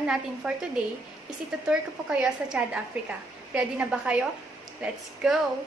vlog natin for today is itutur ko po kayo sa Chad, Africa. Ready na ba kayo? Let's go!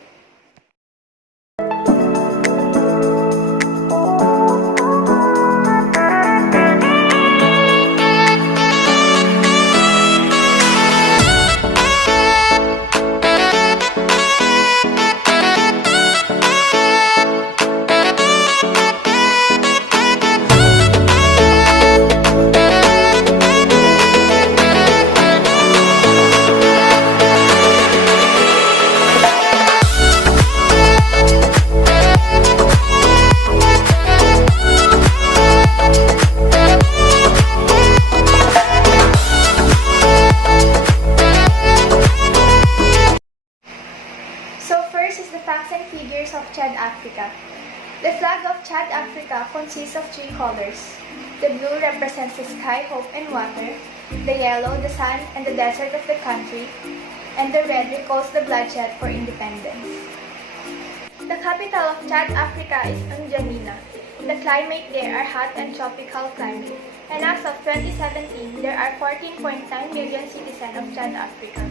Facts and figures of Chad, Africa. The flag of Chad, Africa consists of three colors. The blue represents the sky, hope, and water. The yellow, the sun and the desert of the country. And the red recalls the bloodshed for independence. The capital of Chad, Africa is N'Djamena. The climate there are hot and tropical climate. And as of 2017, there are 14.9 million citizens of Chad, Africa.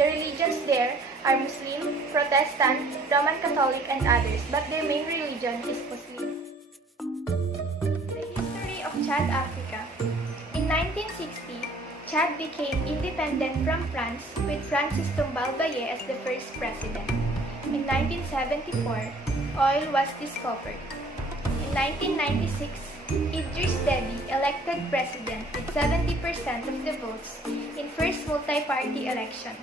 The religions there are Muslim, Protestant, Roman Catholic, and others, but their main religion is Muslim. The history of Chad, Africa. In 1960, Chad became independent from France with Francis Tombal Baye as the first president. In 1974, oil was discovered. In 1996, Idris Deby elected president with 70% of the votes in first multi-party election.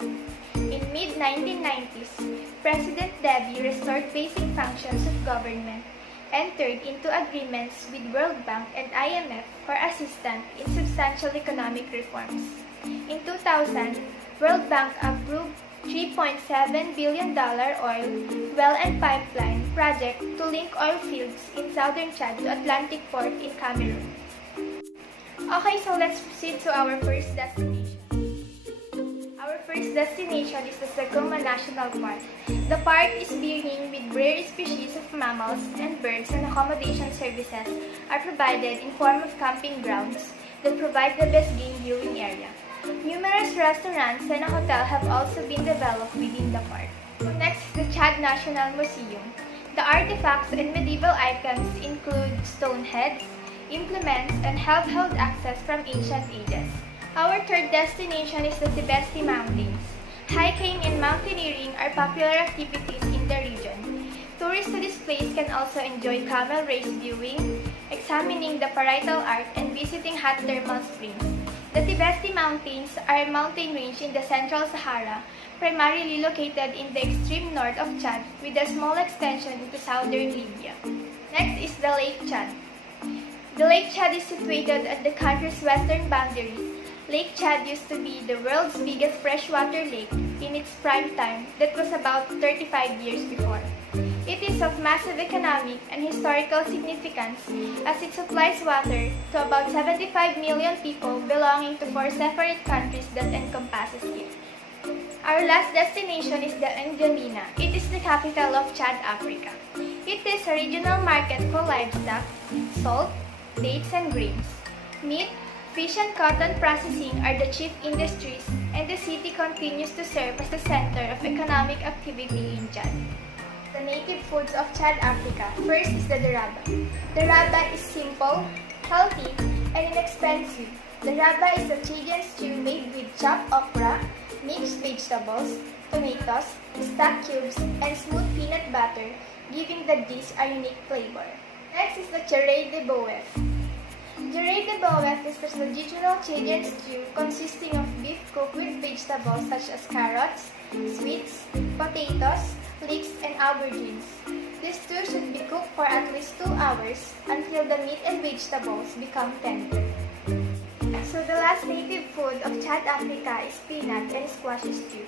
In mid-1990s, President Deby restored basic functions of government, entered into agreements with World Bank and IMF for assistance in substantial economic reforms. In 2000, World Bank approved $3.7 billion oil well and pipeline project to link oil fields in southern Chad to Atlantic Port in Cameroon. Okay, so let's proceed to our first destination. Our first destination is the Sakuma National Park. The park is beginning with rare species of mammals and birds, and accommodation services are provided in form of camping grounds that provide the best game viewing area. Numerous restaurants and a hotel have also been developed within the park. Next is the Chad National Museum. The artifacts and medieval items include stone heads, implements, and handheld access from ancient ages. Our third destination is the Tibesti Mountains. Hiking and mountaineering are popular activities in the region. Tourists to this place can also enjoy camel race viewing, examining the parietal art, and visiting hot thermal springs. The Tibesti Mountains are a mountain range in the central Sahara, primarily located in the extreme north of Chad with a small extension into southern Libya. Next is the Lake Chad. The Lake Chad is situated at the country's western boundary. Lake Chad used to be the world's biggest freshwater lake in its prime time that was about 35 years before. It is of massive economic and historical significance as it supplies water to about 75 million people belonging to 4 separate countries that encompasses it. Our last destination is the N'Djamena. It is the capital of Chad, Africa. It is a regional market for livestock, salt, dates, and grains. Meat, fish, and cotton processing are the chief industries, and the city continues to serve as the center of economic activity in Chad. The native foods of Chad, Africa. First is the daraba. Daraba is simple, healthy, and inexpensive. Daraba is a Chadian stew made with chopped okra, mixed vegetables, tomatoes, stuck cubes, and smooth peanut butter, giving the dish a unique flavor. Next is the Charey de Boeuf. Charey de Boeuf is a traditional Chadian stew consisting of beef cooked with vegetables such as carrots, sweets, potatoes, leeks, and aubergines. This stew should be cooked for at least 2 hours until the meat and vegetables become tender. So the last native food of Chad, Africa is peanut and squash stew.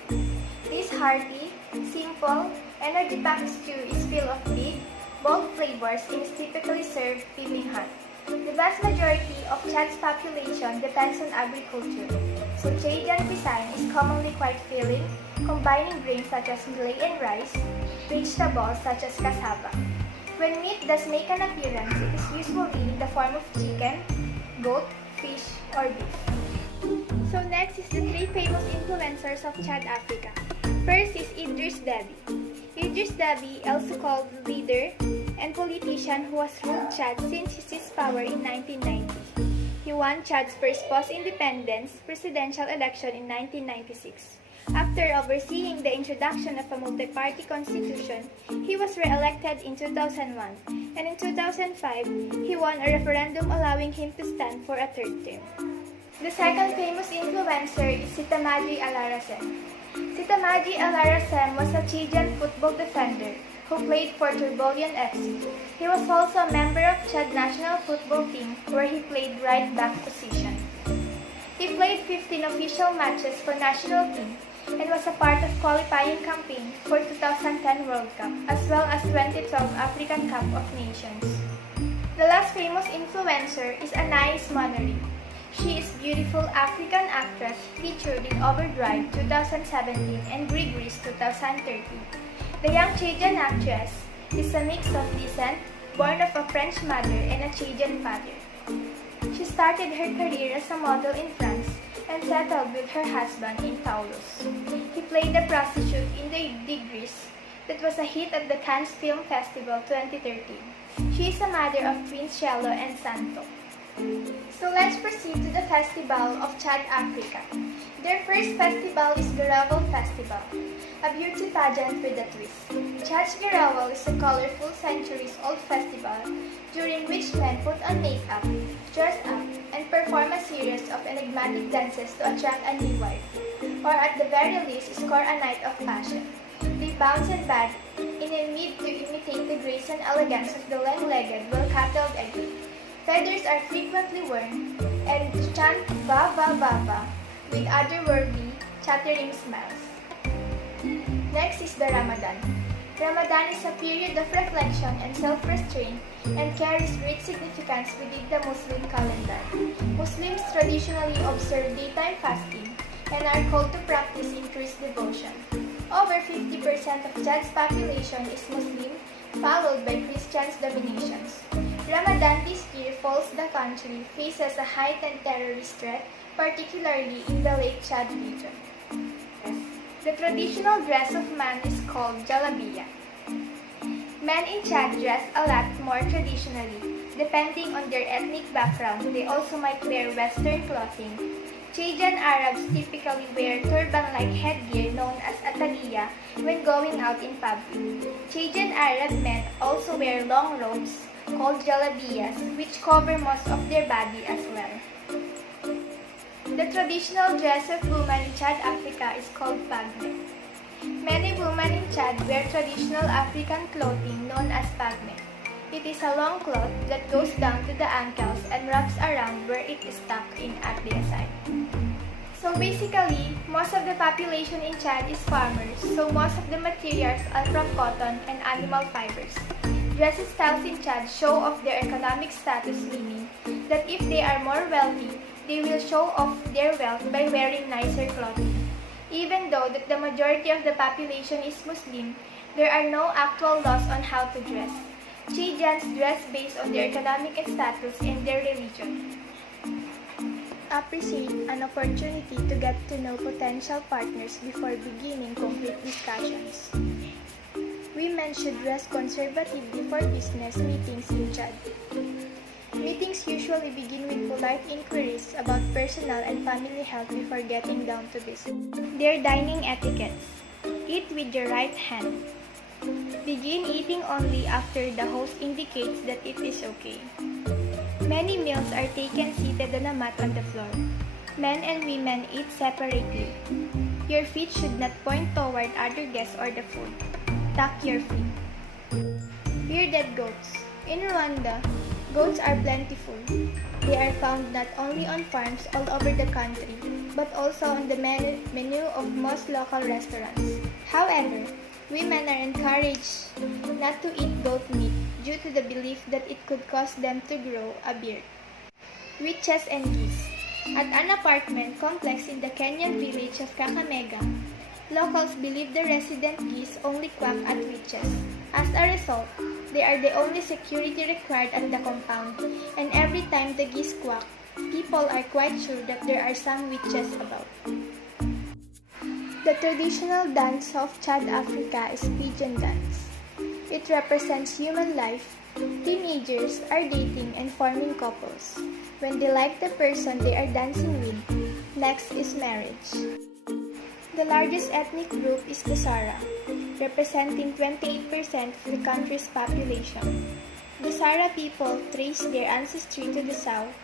This hearty, simple, energy-packed stew is filled of big, bold flavors and is typically served piping hot. The vast majority of Chad's population depends on agriculture, so Chadian cuisine is commonly quite filling, combining grains such as millet and rice, vegetables such as cassava. When meat does make an appearance, it is usually in the form of chicken, goat, fish, or beef. So next is the three famous influencers of Chad Africa. First is Idris Deby. Idris Deby, also called leader and politician who has ruled Chad since he seized power in 1990. He won Chad's first post-independence presidential election in 1996. After overseeing the introduction of a multi-party constitution, he was re-elected in 2001, and in 2005, he won a referendum allowing him to stand for a third term. The second famous influencer is Sitamaji Alarasem. Sitamaji Alarasem was a Chilean football defender who played for Turbolian FC. He was also a member of Chad national football team where he played right back position. He played 15 official matches for national team and was a part of qualifying campaign for 2010 World Cup as well as 2012 African Cup of Nations. The last famous influencer is Anais Monnery. She is beautiful African actress featured in Overdrive 2017 and Grigris 2013. The young Chilean actress is a mix of descent, born of a French mother and a Chilean father. She started her career as a model in France and settled with her husband in Toulouse. He played a prostitute in the Digris that was a hit at the Cannes Film Festival 2013. She is a mother of Prince Cielo and Santo. So let's proceed to the Festival of Chad Africa. Their first festival is Garawal Festival, a beauty pageant with a twist. Chad's Garawal is a colorful centuries-old festival during which men put on makeup, dress up, and perform a series of enigmatic dances to attract a new wife, or at the very least score a night of passion. They bounce and bat in a mid to imitate the grace and elegance of the long-legged, well-cattled eagle. Feathers are frequently worn, and chant "ba ba ba ba" with otherworldly, chattering smiles. Next is the Ramadan. Ramadan is a period of reflection and self-restraint and carries great significance within the Muslim calendar. Muslims traditionally observe daytime fasting and are called to practice increased devotion. Over 50% of Chad's population is Muslim, followed by Christians' dominations. Ramadan this year falls the country faces a heightened terrorist threat, particularly in the Lake Chad region. The traditional dress of man is called jalabiya. Men in Chad dress a lot more traditionally. Depending on their ethnic background, they also might wear Western clothing. Chadian Arabs typically wear turban-like headgear known as ataliya when going out in public. Chadian Arab men also wear long robes called jalabiyas, which cover most of their body as well. The traditional dress of women in Chad Africa is called pagme. Many women in Chad wear traditional African clothing known as pagme. It is a long cloth that goes down to the ankles and wraps around where it is tucked in at the side. So basically, most of the population in Chad is farmers, so most of the materials are from cotton and animal fibers. Dress styles in Chad show off their economic status, meaning that if they are more wealthy, they will show off their wealth by wearing nicer clothing. Even though that the majority of the population is Muslim, there are no actual laws on how to dress. Chadians dress based on their economic status and their religion. Appreciate an opportunity to get to know potential partners before beginning concrete discussions. Women should dress conservatively for business meetings in Chad. Meetings usually begin with polite inquiries about personal and family health before getting down to business. Their dining etiquettes. Eat with your right hand. Begin eating only after the host indicates that it is okay. Many meals are taken seated on a mat on the floor. Men and women eat separately. Your feet should not point toward other guests or the food. Tuck your feet. Bearded goats. In Rwanda, goats are plentiful. They are found not only on farms all over the country, but also on the menu of most local restaurants. However, women are encouraged not to eat goat meat due to the belief that it could cause them to grow a beard. Witches and geese. At an apartment complex in the Kenyan village of Kakamega, locals believe the resident geese only quack at witches. As a result, they are the only security required at the compound, and every time the geese quack, people are quite sure that there are some witches about. The traditional dance of Chad Africa is pigeon dance. It represents human life. Teenagers are dating and forming couples. When they like the person they are dancing with, next is marriage. The largest ethnic group is the Sara, representing 28% of the country's population. The Sara people trace their ancestry to the south,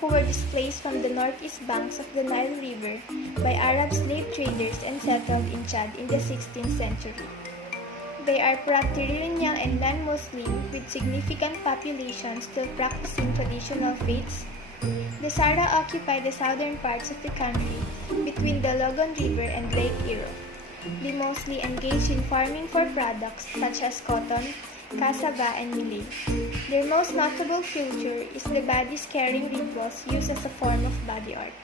who were displaced from the northeast banks of the Nile River by Arab slave traders and settled in Chad in the 16th century. They are Pratirinian and non-Muslim with significant populations still practicing traditional faiths. The Sara occupy the southern parts of the country between the Logan River and Lake Iro. They mostly engage in farming for products such as cotton, cassava, and millet. Their most notable culture is the body-scaring rituals used as a form of body art.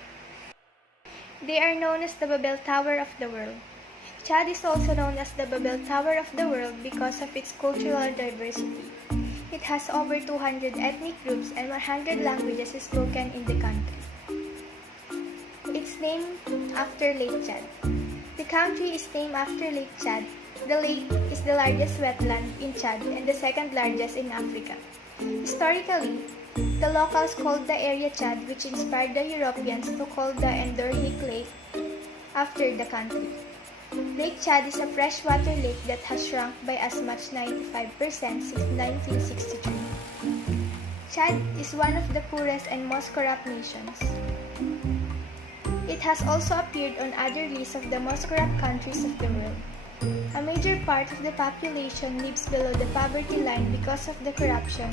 They are known as the Babel Tower of the world. Chad is also known as the Babel Tower of the world because of its cultural diversity. It has over 200 ethnic groups and 100 languages spoken in the country. It's named after Lake Chad. The country is named after Lake Chad. The lake is the largest wetland in Chad and the second largest in Africa. Historically, the locals called the area Chad, which inspired the Europeans to call the Endorhik Lake after the country. Lake Chad is a freshwater lake that has shrunk by as much 95% since 1963. Chad is one of the poorest and most corrupt nations. It has also appeared on other lists of the most corrupt countries of the world. A major part of the population lives below the poverty line because of the corruption,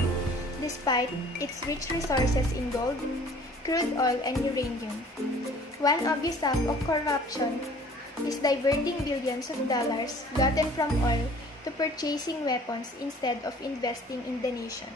despite its rich resources in gold, crude oil, and uranium. One obvious act of corruption is diverting billions of dollars gotten from oil to purchasing weapons instead of investing in the nation.